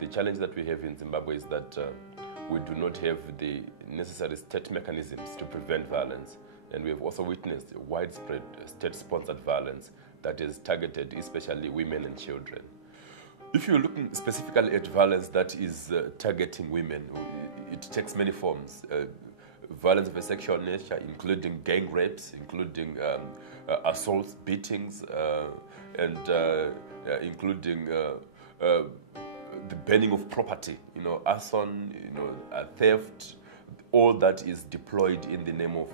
The challenge that we have in Zimbabwe is that we do not have the necessary state mechanisms to prevent violence. And we have also witnessed widespread state-sponsored violence that is targeted especially women and children. If you're looking specifically at violence that is targeting women, it takes many forms. Violence of a sexual nature, including gang rapes, including assaults, beatings, and including the burning of property, arson, theft. All that is deployed in the name of,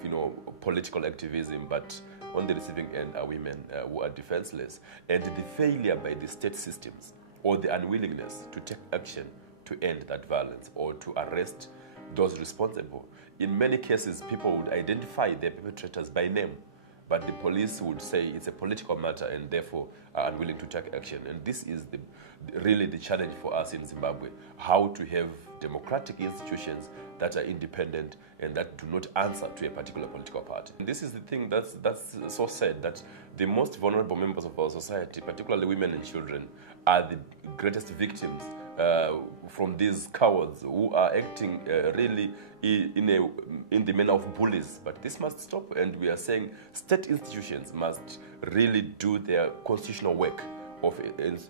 political activism, but on the receiving end are women who are defenseless. And the failure by the state systems or the unwillingness to take action to end that violence or to arrest those responsible. In many cases, people would identify their perpetrators by name, but the police would say it's a political matter and therefore are unwilling to take action. And this is really the challenge for us in Zimbabwe, how to have democratic institutions that are independent and that do not answer to a particular political party. And this is the thing that's so sad, that the most vulnerable members of our society, particularly women and children, are the greatest victims from these cowards who are acting really in the manner of bullies. But this must stop, and we are saying state institutions must really do their constitutional work of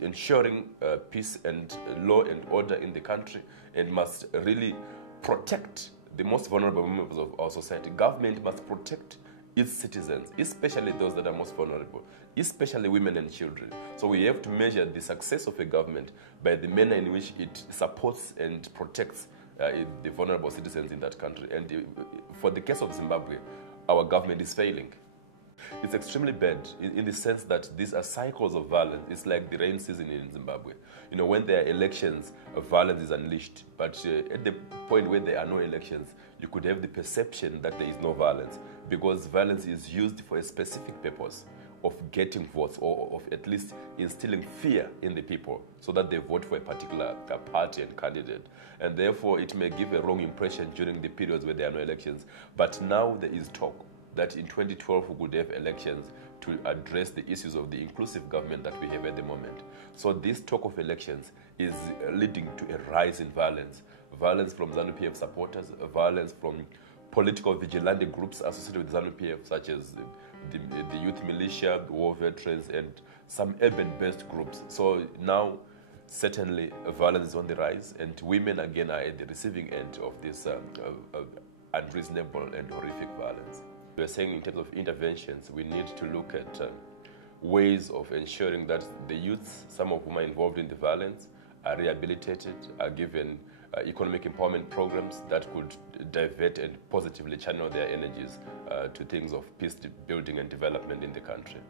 ensuring peace and law and order in the country, and must really protect the most vulnerable members of our society. Government must protect its citizens, especially those that are most vulnerable, especially women and children. So we have to measure the success of a government by the manner in which it supports and protects the vulnerable citizens in that country. And for the case of Zimbabwe, our government is failing. It's extremely bad in the sense that these are cycles of violence. It's like the rain season in Zimbabwe. When there are elections, violence is unleashed. But at the point where there are no elections, you could have the perception that there is no violence, because violence is used for a specific purpose of getting votes, or of at least instilling fear in the people so that they vote for a particular party and candidate. And therefore, it may give a wrong impression during the periods where there are no elections. But now there is talk that in 2012 we could have elections to address the issues of the inclusive government that we have at the moment. So this talk of elections is leading to a rise in violence. Violence from ZANU-PF supporters, violence from political vigilante groups associated with ZANU-PF, such as the youth militia, the war veterans, and some urban-based groups. So now, certainly, violence is on the rise, and women again are at the receiving end of this unreasonable and horrific violence. We are saying in terms of interventions, we need to look at ways of ensuring that the youths, some of whom are involved in the violence, are rehabilitated, are given economic empowerment programs that could divert and positively channel their energies to things of peace building and development in the country.